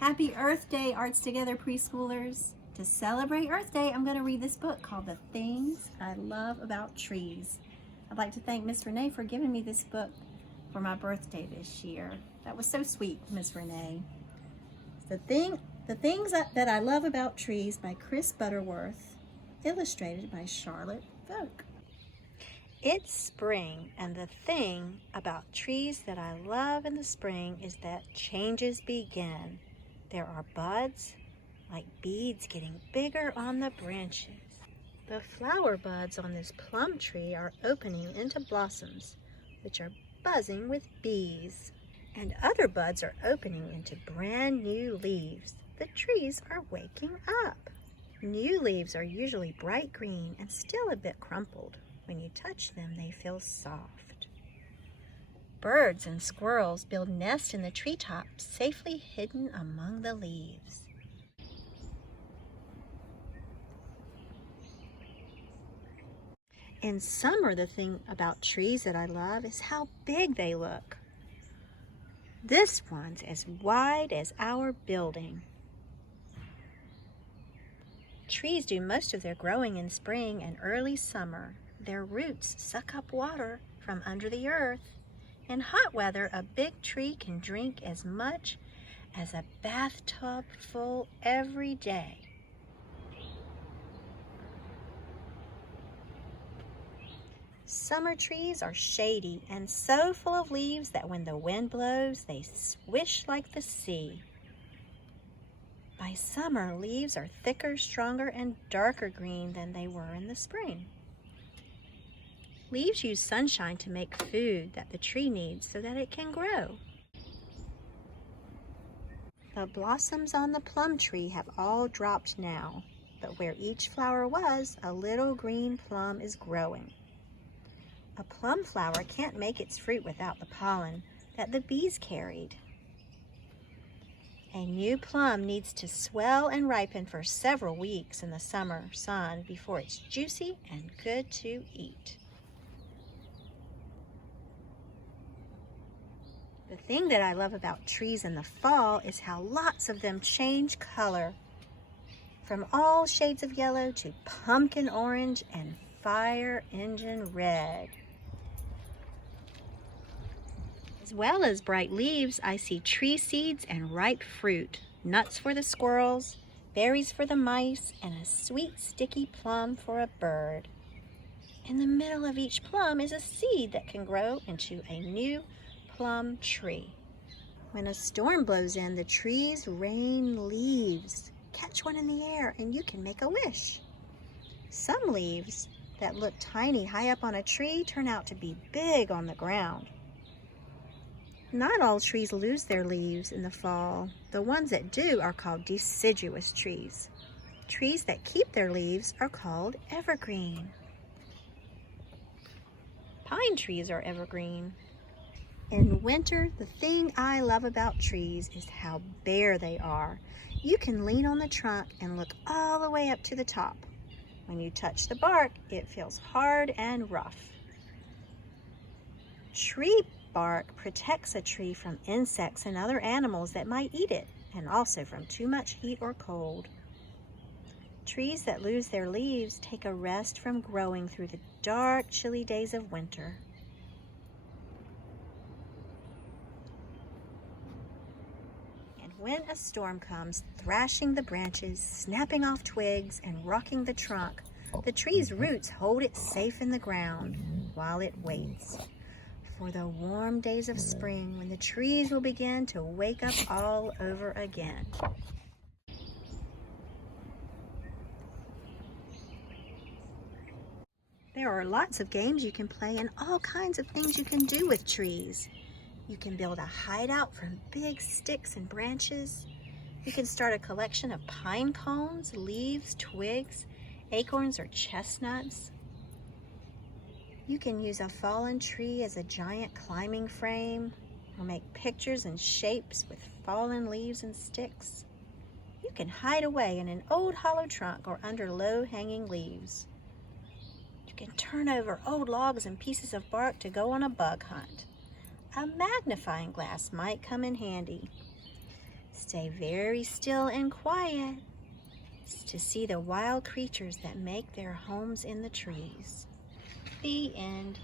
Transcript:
Happy Earth Day, Arts Together preschoolers. To celebrate Earth Day, I'm going to read this book called The Things I Love About Trees. I'd like to thank Miss Renee for giving me this book for my birthday this year. That was so sweet, Miss Renee. The Things That I Love About Trees by Chris Butterworth, illustrated by Charlotte Vogt. It's spring, and the thing about trees that I love in the spring is that changes begin. There are buds, like beads getting bigger on the branches. The flower buds on this plum tree are opening into blossoms, which are buzzing with bees. And other buds are opening into brand new leaves. The trees are waking up. New leaves are usually bright green and still a bit crumpled. When you touch them, they feel soft. Birds and squirrels build nests in the treetops, safely hidden among the leaves. In summer, the thing about trees that I love is how big they look. This one's as wide as our building. Trees do most of their growing in spring and early summer. Their roots suck up water from under the earth. In hot weather, a big tree can drink as much as a bathtub full every day. Summer trees are shady and so full of leaves that when the wind blows, they swish like the sea. By summer, leaves are thicker, stronger, and darker green than they were in the spring. Leaves use sunshine to make food that the tree needs so that it can grow. The blossoms on the plum tree have all dropped now, but where each flower was, a little green plum is growing. A plum flower can't make its fruit without the pollen that the bees carried. A new plum needs to swell and ripen for several weeks in the summer sun before it's juicy and good to eat. The thing that I love about trees in the fall is how lots of them change color, from all shades of yellow to pumpkin orange and fire engine red. As well as bright leaves, I see tree seeds and ripe fruit, nuts for the squirrels, berries for the mice, and a sweet sticky plum for a bird. In the middle of each plum is a seed that can grow into a new plum tree. When a storm blows in, the trees rain leaves. Catch one in the air and you can make a wish. Some leaves that look tiny high up on a tree turn out to be big on the ground. Not all trees lose their leaves in the fall. The ones that do are called deciduous trees. Trees that keep their leaves are called evergreen. Pine trees are evergreen. In winter, the thing I love about trees is how bare they are. You can lean on the trunk and look all the way up to the top. When you touch the bark, it feels hard and rough. Tree bark protects a tree from insects and other animals that might eat it, and also from too much heat or cold. Trees that lose their leaves take a rest from growing through the dark, chilly days of winter. And when a storm comes, thrashing the branches, snapping off twigs, and rocking the trunk, the tree's roots hold it safe in the ground while it waits for the warm days of spring when the trees will begin to wake up all over again. There are lots of games you can play and all kinds of things you can do with trees. You can build a hideout from big sticks and branches. You can start a collection of pine cones, leaves, twigs, acorns, or chestnuts. You can use a fallen tree as a giant climbing frame, or make pictures and shapes with fallen leaves and sticks. You can hide away in an old hollow trunk or under low-hanging leaves. You can turn over old logs and pieces of bark to go on a bug hunt. A magnifying glass might come in handy. Stay very still and quiet to see the wild creatures that make their homes in the trees. The end.